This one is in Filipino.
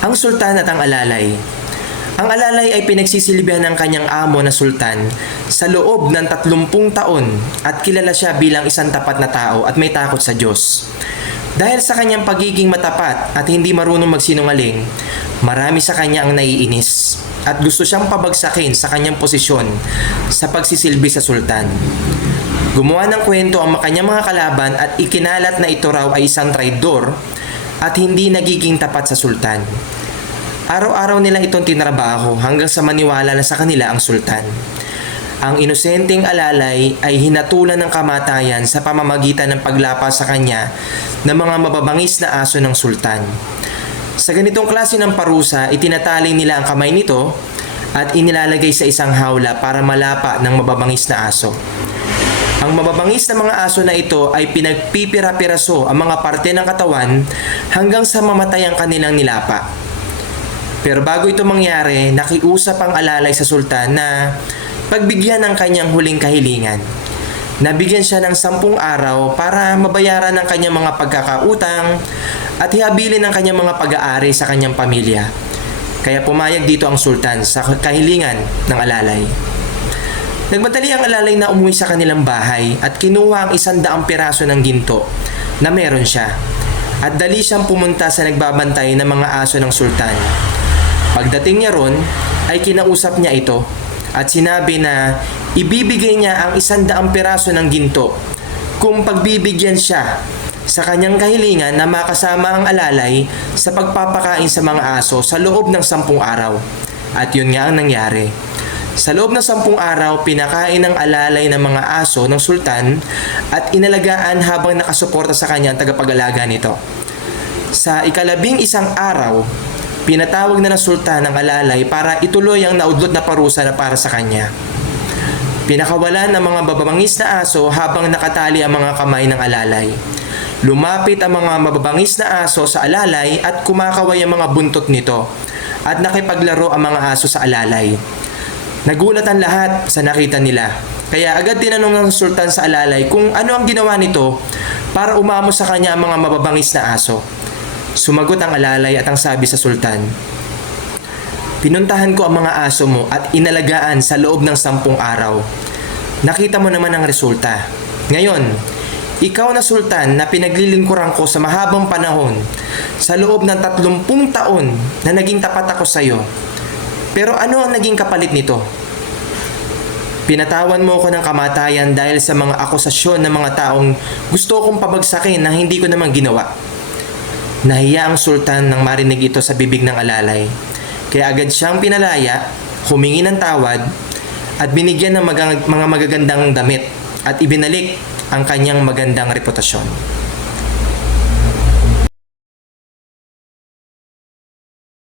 Ang sultan at ang alalay. Ang alalay ay pinagsisilbihan ng kanyang amo na sultan sa loob ng 30 taon at kilala siya bilang isang tapat na tao at may takot sa Diyos. Dahil sa kanyang pagiging matapat at hindi marunong magsinungaling, marami sa kanya ang naiinis at gusto siyang pabagsakin sa kanyang posisyon sa pagsisilbi sa sultan. Gumawa ng kwento ang kanyang mga kalaban at ikinalat na ito raw ay isang traidor at hindi nagiging tapat sa sultan. Araw-araw nila itong tinrabaho hanggang sa maniwala na sa kanila ang sultan. Ang inosenteng alalay ay hinatulan ng kamatayan sa pamamagitan ng paglapas sa kanya ng mga mababangis na aso ng sultan. Sa ganitong klase ng parusa, itinatali nila ang kamay nito at inilalagay sa isang hawla para malapa ng mababangis na aso. Ang mababangis na mga aso na ito ay pinagpipira-piraso ang mga parte ng katawan hanggang sa mamatay ang kanilang nilapa. Pero bago ito mangyari, nakiusap ang alalay sa sultan na pagbigyan ng kanyang huling kahilingan. Nabigyan siya ng 10 araw para mabayaran ang kanyang mga pagkakautang at ihabilin ang kanyang mga pag-aari sa kanyang pamilya. Kaya pumayag dito ang sultan sa kahilingan ng alalay. Nagmadali ang alalay na umuwi sa kanilang bahay at kinuha ang 100 piraso ng ginto na meron siya. At dali siyang pumunta sa nagbabantay ng mga aso ng sultan. Pagdating niya ron, ay kinausap niya ito at sinabi na ibibigay niya ang 100 piraso ng ginto kung pagbibigyan siya sa kanyang kahilingan na makasama ang alalay sa pagpapakain sa mga aso sa loob ng 10 araw. At yun nga ang nangyari. Sa loob ng 10 araw, pinakain ng alalay ng mga aso ng sultan at inalagaan habang nakasuporta sa kanya ang tagapag-alaga nito. Sa 11 araw, pinatawag na ng sultan ang alalay para ituloy ang naudlot na parusa na para sa kanya. Pinakawalan ng mga mababangis na aso habang nakatali ang mga kamay ng alalay. Lumapit ang mga mababangis na aso sa alalay at kumakaway ang mga buntot nito at nakipaglaro ang mga aso sa alalay. Nagulat ang lahat sa nakita nila. Kaya agad tinanong ng sultan sa alalay kung ano ang ginawa nito para umamo sa kanya ang mga mababangis na aso. Sumagot ang alalay at ang sabi sa sultan, pinuntahan ko ang mga aso mo at inalagaan sa loob ng 10 araw. Nakita mo naman ang resulta. Ngayon, ikaw na sultan na pinaglilingkuran ko sa mahabang panahon sa loob ng 30 taon na naging tapat ako sa iyo. Pero ano ang naging kapalit nito? Pinatawan mo ko ng kamatayan dahil sa mga akusasyon ng mga taong gusto kong pabagsakin na hindi ko naman ginawa. Nahiya ang sultan nang marinig ito sa bibig ng alalay. Kaya agad siyang pinalaya, humingi ng tawad, at binigyan ng mga magagandang damit at ibinalik ang kanyang magandang reputasyon.